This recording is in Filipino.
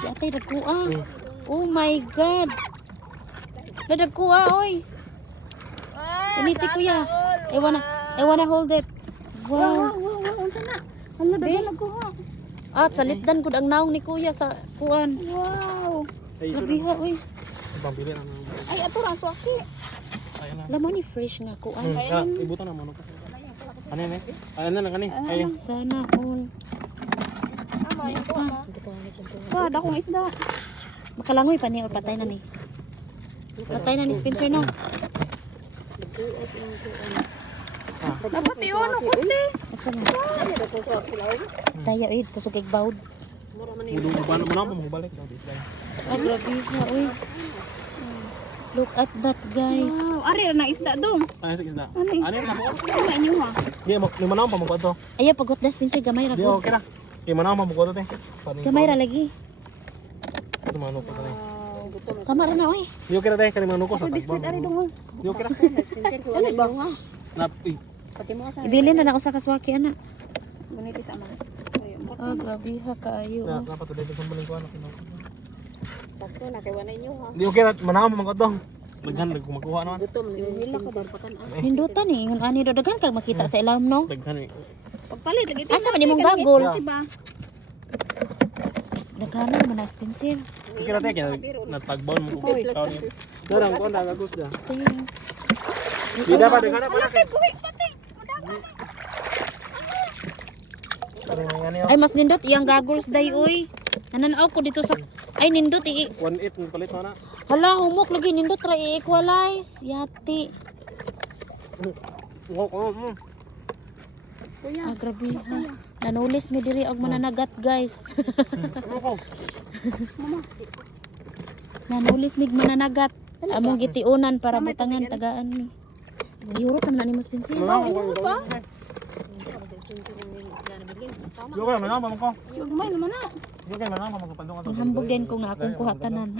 Si ate dagkuha. Oh my god. Dagkuha oy. Initi kuya. I wanna hold it. Wow. Unsa na? Hala dagan nagkuha. At salitdan gud ang naong ni kuya sa kuan. Wow. Grabe ha oy. Pambili na. Ay ato ra swaki. Ayun na. Lamang ni fresh nga kuan. Ibutan na mo. Ano ni? Ayun na kani. Ayun. Sana all. Ama yung kuha mo. Ba, dakong isda. Makalangoy pa ni or patay na ni. Patay na ni Spencer no. Dapat yun, kusti. Asa na? Tayo eh, kusog kay bawd. Mudo ba na mo balik daw isda. Ah, grabe ha oy. Look at that guys. Wow, ari na isda dong. Ay sige isda. Ano eh? Ano na mo? Ano niyo ha? Di mo lima na pa mo to. Ayaw pagot das Spencer gamay ra Di gud. okay ra. Lima na mo to te. Gamay ra lagi. Tumano pa tani. Kamara na oy. Di okay ra te kani manuko sa Biskuit ari dong. Di okay ra. Ano ba nga? Napi. Pati mo sa Ibilin na ako sa kaswaki ana. guniti sa ama. Ah, grabe ha kaayo. Na dapat dito sa baling ko anak. Sakto na kay wala inyo ha. Di okay ra manama mo to. Daghan kumakuha naman. Gutom nila ka ba patan. Nindutan eh, ngun ani do daghan kag makita sa ilam no. Daghan eh. Pagpalit lagi Asa man imong gagol? Diba? Daghan man na Spencer. Okay ra te kaya natagbaw mo ko. Darang ko na gagos da. Thanks. Di dapat daghan pa laki. Ay mas nindot iyang goggles day oy. Nananaw ko dito sa ay nindot 18 mo palit mo na. hala humok lagi nindot ra i-equalize yati. Ah, grabe ha. Nanulis mi diri og mananagat guys. Nanulis mig mananagat. Among gitiunan para butangan tagaan mi. Gihurot naman ni mo Spencer. Yo kaya manama mo ko. Yung may naman na. Yo kaya manama mo ko pandong. Ang hambog din ko nga akong kuha tanan.